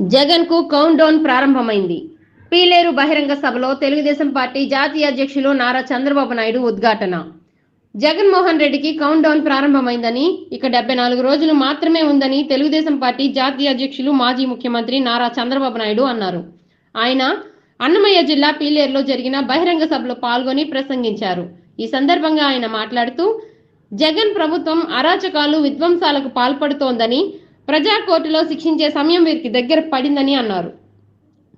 జగన్కు count down ప్రారంభమైంది. పీలేరు బహిరంగ సభలో తెలుగుదేశం పార్టీ జాతీయ అధ్యక్షులు నారా చంద్రబాబు నాయుడు ఉద్ఘాటన. జగన్మోహన్ రెడ్డికి కౌంట్ డౌన్ ప్రారంభమైందని ఇక డెబ్బై నాలుగు రోజులు మాత్రమే ఉందని తెలుగుదేశం పార్టీ జాతీయ అధ్యక్షులు మాజీ ముఖ్యమంత్రి నారా చంద్రబాబు నాయుడు అన్నారు. ఆయన అన్నమయ్య జిల్లా పీలేరులో జరిగిన బహిరంగ సభలో పాల్గొని ప్రసంగించారు. ఈ సందర్భంగా ఆయన మాట్లాడుతూ జగన్ ప్రభుత్వం అరాచకాలు విధ్వంసాలకు పాల్పడుతోందని ప్రజా కోర్టులో శిక్షించే సమయం వీరికి దగ్గర పడిందని అన్నారు.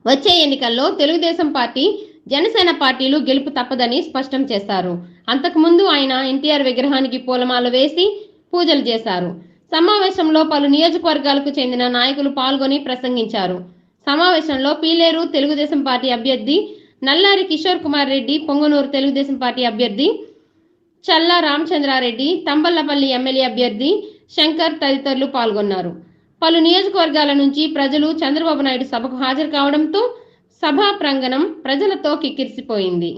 వచ్చే ఎన్నికల్లో తెలుగుదేశం పార్టీ జనసేన పార్టీలు గెలుపు తప్పదని స్పష్టం చేశారు. అంతకుముందు ఆయన ఎన్టీఆర్ విగ్రహానికి పూలమాల వేసి పూజలు చేశారు. సమావేశంలో పలు నియోజకవర్గాలకు చెందిన నాయకులు పాల్గొని ప్రసంగించారు. సమావేశంలో పీలేరు తెలుగుదేశం పార్టీ అభ్యర్థి నల్లారి కిషోర్ కుమార్ రెడ్డి పొంగనూరు తెలుగుదేశం పార్టీ అభ్యర్థి చల్లా రామచంద్రారెడ్డి తంబల్లపల్లి ఎమ్మెల్యే అభ్యర్థి శంకర్ తదితరులు పాల్గొన్నారు. పలు నియోజకవర్గాల నుంచి ప్రజలు చంద్రబాబు నాయుడు సభకు హాజరు కావడంతో సభా ప్రాంగణం ప్రజలతో కిక్కిరిసిపోయింది.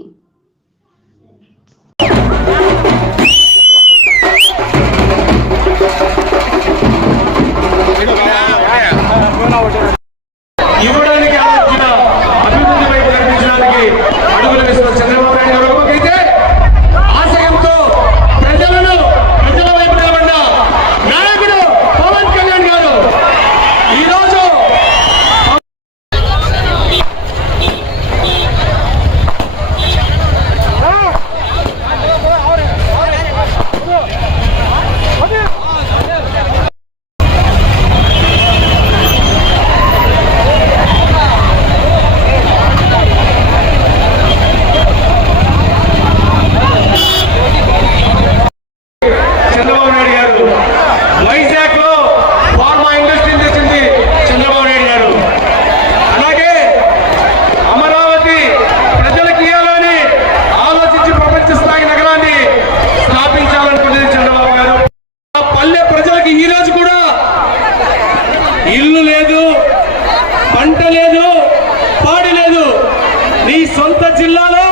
సొంత జిల్లాలో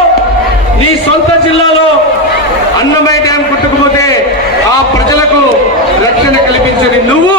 నీ సొంత జిల్లాలో అన్నమయ్య డ్యాం కొట్టుకుపోతే ఆ ప్రజలకు రక్షణ కల్పించని నువ్వు.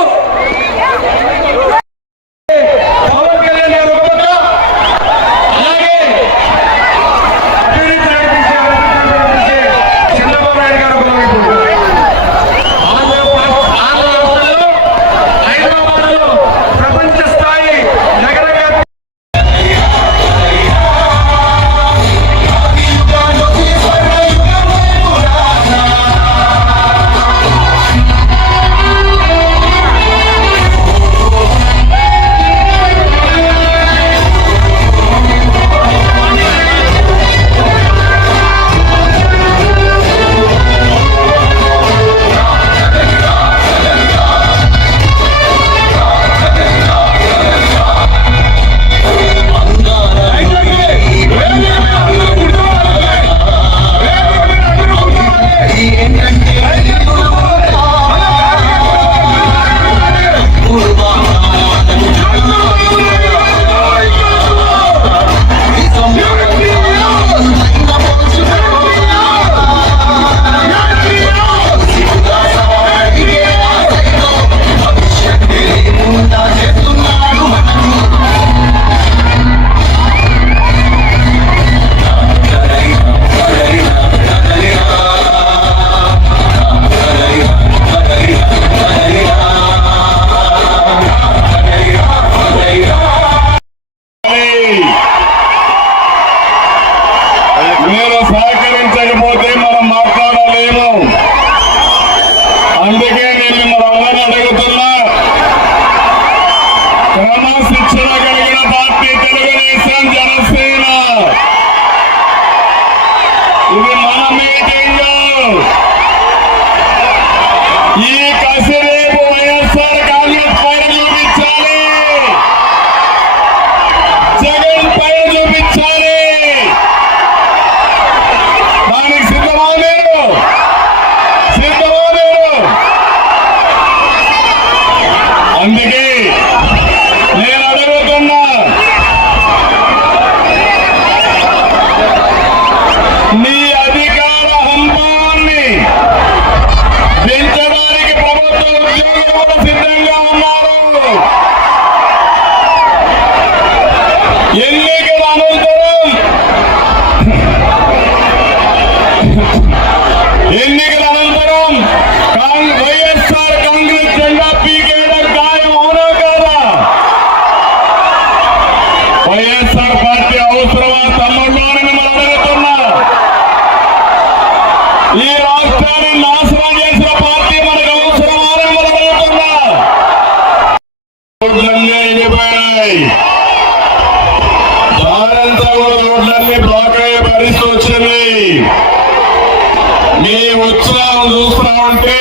అంటే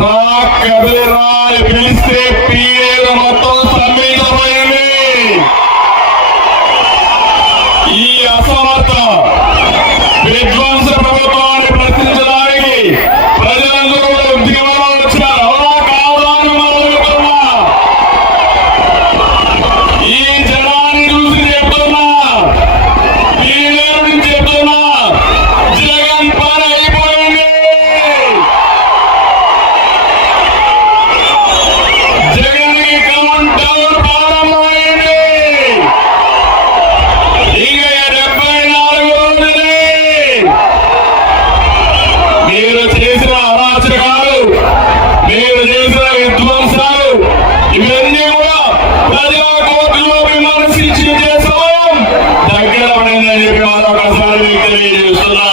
నా కబీరాయ్ పిలిస్తే పిఏలు మొత్తం సమ్మిళితమైనవి. సమానమైందని చెప్పి వాళ్ళ కష్టాలు వ్యక్తం చేస్తున్నా